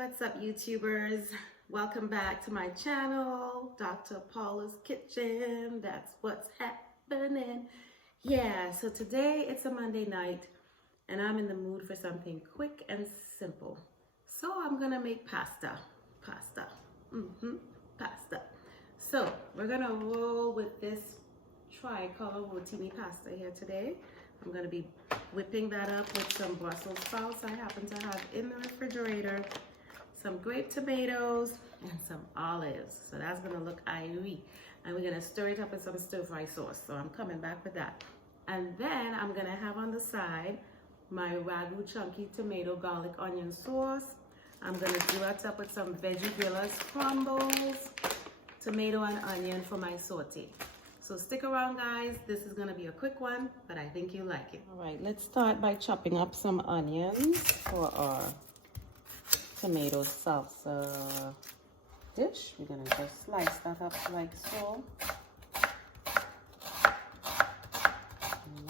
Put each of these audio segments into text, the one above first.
What's up, YouTubers? Welcome back to my channel, Dr. Paula's Kitchen. That's what's happening. Yeah, so today it's a Monday night and I'm in the mood for something quick and simple. So I'm gonna make pasta. Pasta. So we're gonna roll with this Tricolor Rotini pasta here today. I'm gonna be whipping that up with some Brussel sprouts I happen to have in the refrigerator, some grape tomatoes, and some olives. So that's gonna look airy. And we're gonna stir it up with some stir-fry sauce. So I'm coming back with that. And then I'm gonna have on the side my ragu chunky tomato garlic onion sauce. I'm gonna do that up with some veggie villas crumbles, tomato and onion for my saute. So stick around, guys. This is gonna be a quick one, but I think you'll like it. All right, let's start by chopping up some onions for our tomato salsa dish. We're gonna just slice that up like so.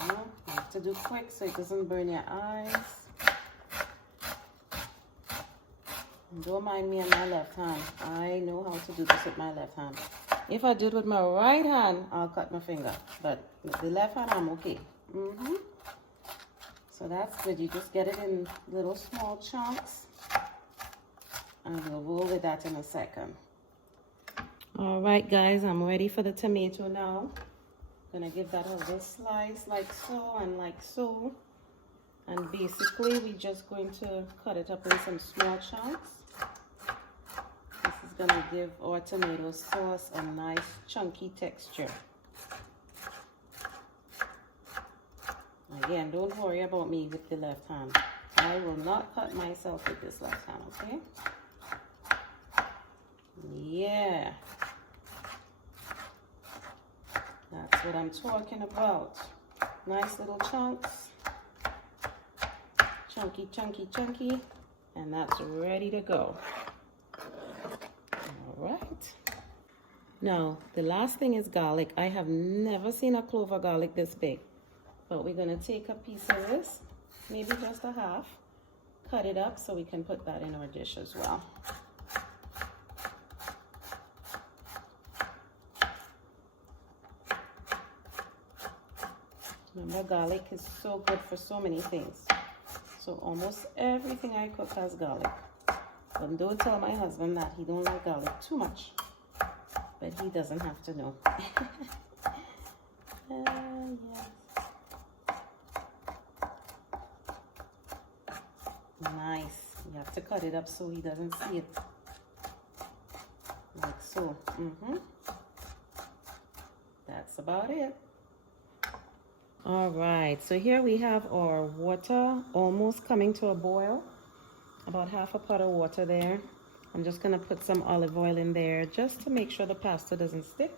You have to do quick so it doesn't burn your eyes. And don't mind me on my left hand. I know how to do this with my left hand. If I do it with my right hand, I'll cut my finger. But with the left hand, I'm okay. So that's good. You just get it in little small chunks. And we'll roll with that in a second. All right, guys, I'm ready for the tomato now. Gonna give that a little slice like so and like so. And basically, we're just going to cut it up in some small chunks. This is gonna give our tomato sauce a nice chunky texture. Again, don't worry about me with the left hand. I will not cut myself with this left hand, okay? Yeah. That's what I'm talking about. Nice little chunks. Chunky, chunky, chunky. And that's ready to go. All right. Now, the last thing is garlic. I have never seen a clove of garlic this big. But we're going to take a piece of this, maybe just a half, cut it up so we can put that in our dish as well. Remember, garlic is so good for so many things. So almost everything I cook has garlic. But don't tell my husband that he don't like garlic too much. But he doesn't have to know. Yes. Nice. You have to cut it up so he doesn't see it. Like so. That's about it. All right, so here we have our water almost coming to a boil. About half a pot of water there. I'm just gonna put some olive oil in there just to make sure the pasta doesn't stick.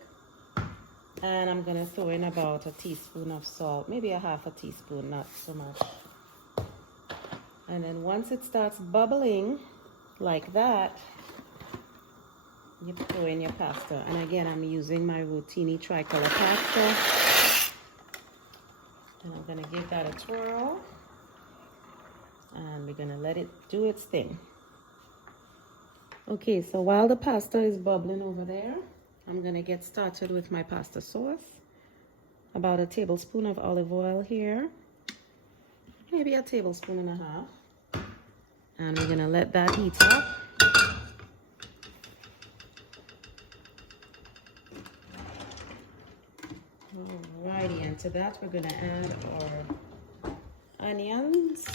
And I'm gonna throw in about a teaspoon of salt, maybe a half a teaspoon, not so much. And then once it starts bubbling like that, you throw in your pasta. And again, I'm using my Rotini Tricolor pasta. And I'm gonna give that a twirl. And we're gonna let it do its thing. Okay, so while the pasta is bubbling over there, I'm gonna get started with my pasta sauce. About a tablespoon of olive oil here. Maybe a tablespoon and a half. And we're gonna let that heat up. Alrighty, and to that we're gonna add our onions.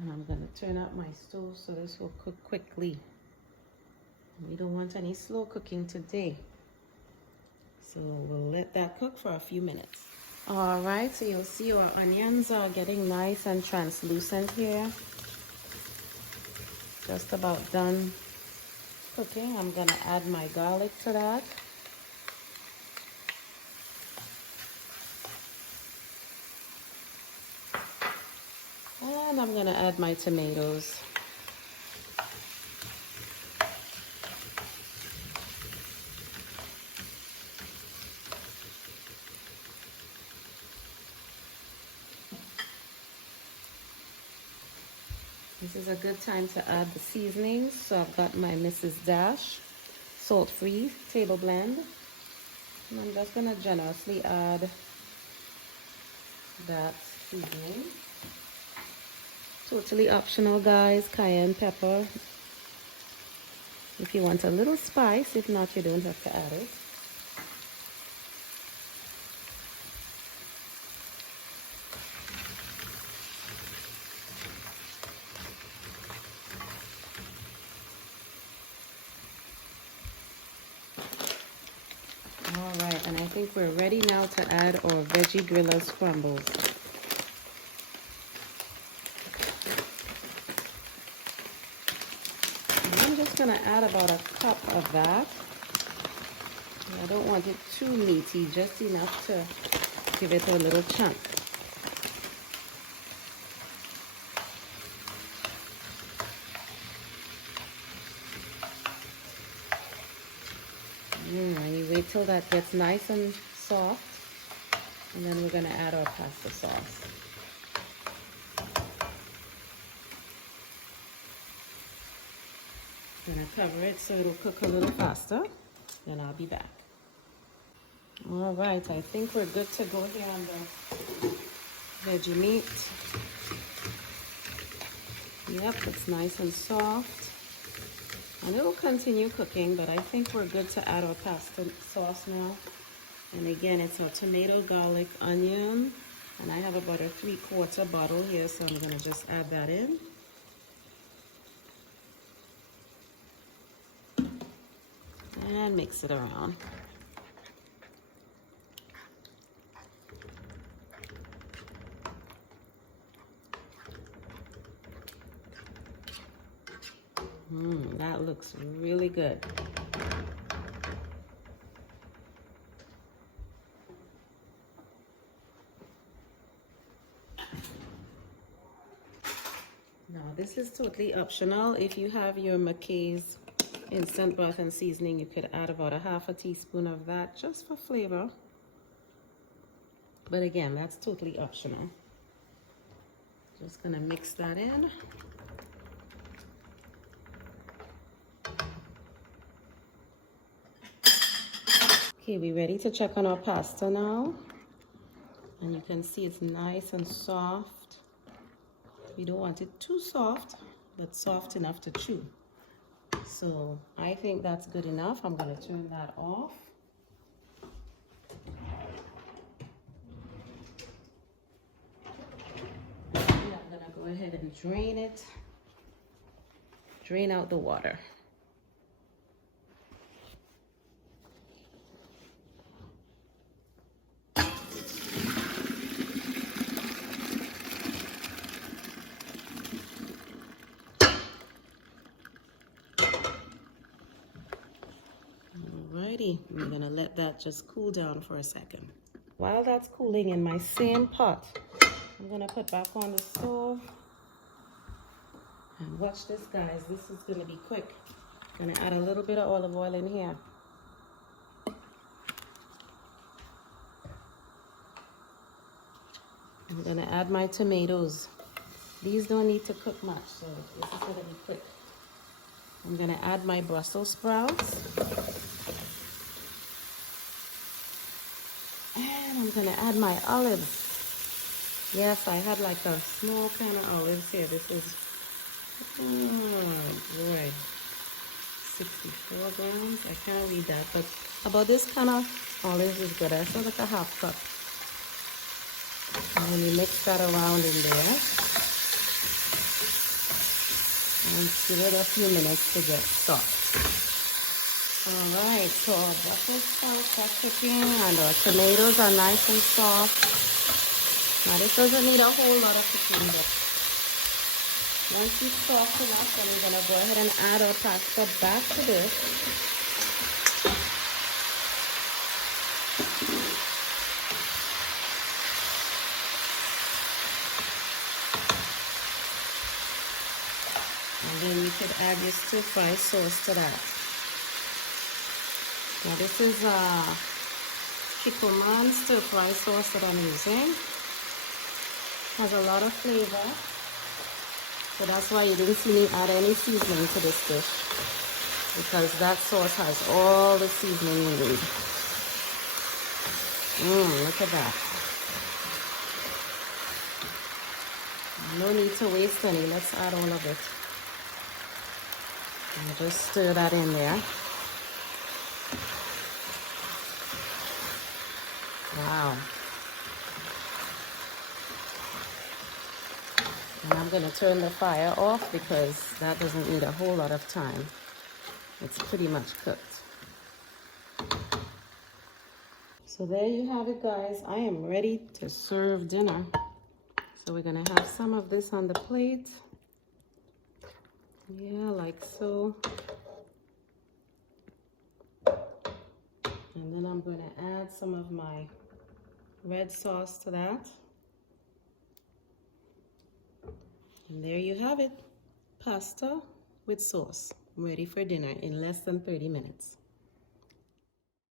And I'm gonna turn up my stove so this will cook quickly. We don't want any slow cooking today. So we'll let that cook for a few minutes. All right, so you'll see our onions are getting nice and translucent here. Just about done cooking. I'm gonna add my garlic to that. And I'm gonna add my tomatoes. This is a good time to add the seasonings. So I've got my Mrs. Dash salt-free table blend. And I'm just gonna generously add that seasoning. Totally optional, guys. Cayenne pepper. If you want a little spice, if not, you don't have to add it. All right, and I think we're ready now to add our veggie griller scrambles. I'm just gonna add about a cup of that. I don't want it too meaty, just enough to give it a little chunk. And you wait till that gets nice and soft, and then we're gonna add our pasta sauce. I'm gonna cover it so it'll cook a little faster, then I'll be back. All right, I think we're good to go here on the veggie meat. Yep, it's nice and soft. And it'll continue cooking, but I think we're good to add our pasta sauce now. And again, it's our tomato, garlic, onion. And I have about a 3/4 bottle here, so I'm gonna just add that in. And mix it around. That looks really good. Now this is totally optional. If you have your McKay's instant broth and seasoning, you could add about a 1/2 teaspoon of that just for flavor. But again, that's totally optional. Just gonna mix that in. Okay, we're ready to check on our pasta now. And you can see it's nice and soft. We don't want it too soft, but soft enough to chew. So I think that's good enough. I'm gonna turn that off. And I'm gonna go ahead and drain it. Drain out the water. We're gonna let that just cool down for a second. While that's cooling in my same pot, I'm gonna put back on the stove. And watch this, guys. This is gonna be quick. I'm gonna add a little bit of olive oil in here. I'm gonna add my tomatoes. These don't need to cook much, so this is gonna be quick. I'm gonna add my Brussels sprouts. I'm gonna add my olives. Yes, I had like a small can of olives here. This is, oh boy, 64 grams. I can't read that, but about this kind of olives is good. I feel like a 1/2 cup. And then you mix that around in there. And give it a few minutes to get soft. Alright, so our Brussels sprouts are cooking and our tomatoes are nice and soft. Now this doesn't need a whole lot of cooking, but once it's soft enough, then we're going to go ahead and add our pasta back to this. And then you could add your stir-fry sauce to that. Now this is Tricolor stir-fry sauce that I'm using. Has a lot of flavor. So that's why you didn't see me add any seasoning to this dish, because that sauce has all the seasoning you need. Look at that. No need to waste any. Let's add all of it. And just stir that in there. Wow. And I'm going to turn the fire off because that doesn't need a whole lot of time. It's pretty much cooked. So there you have it, guys. I am ready to serve dinner. So we're going to have some of this on the plate. Yeah, like so. And then I'm going to add some of my red sauce to that. And there you have it. Pasta with sauce, ready for dinner in less than 30 minutes.